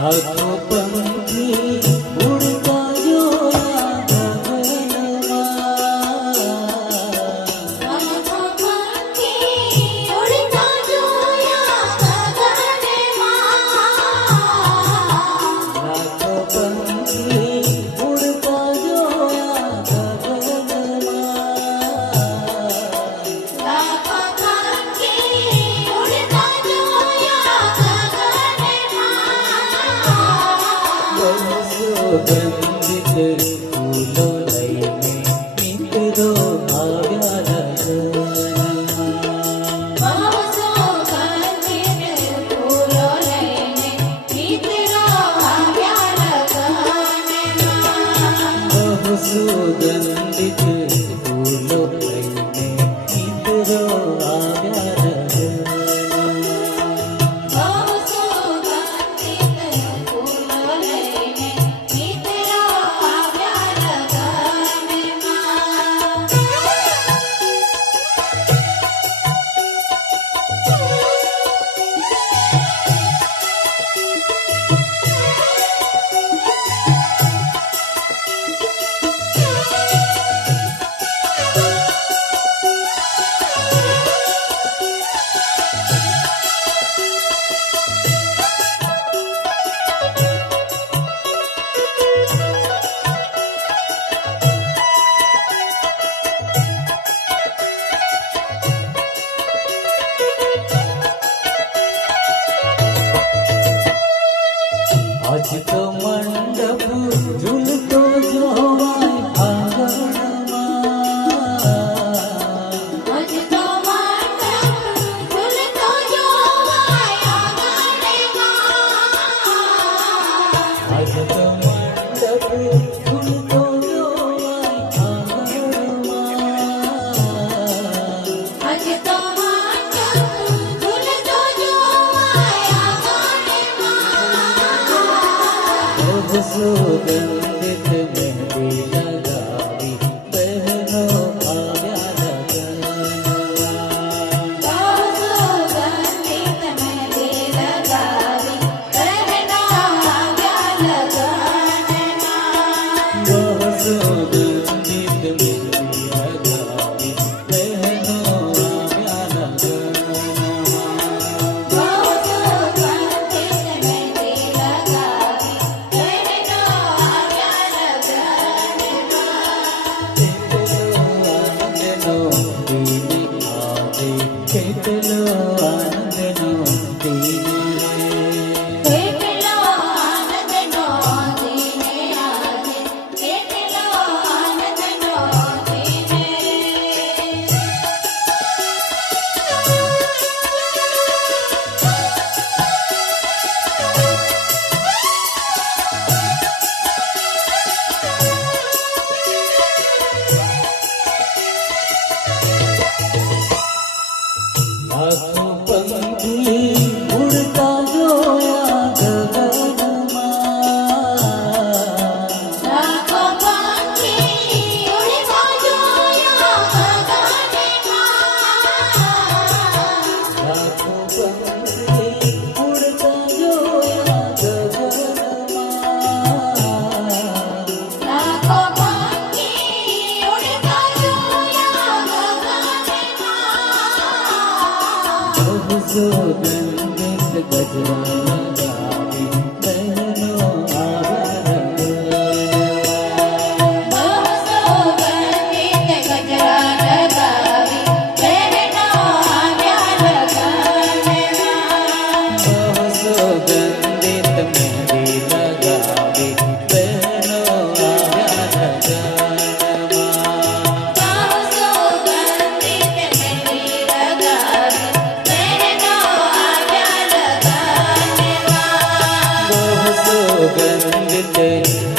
હાથો પણ Bye. આજ તો મંડપ ઝૂલતો જોવાય આંગણમાં આજ તો મંડપ ఆనందనో దేవి जो गंडित गजरा gần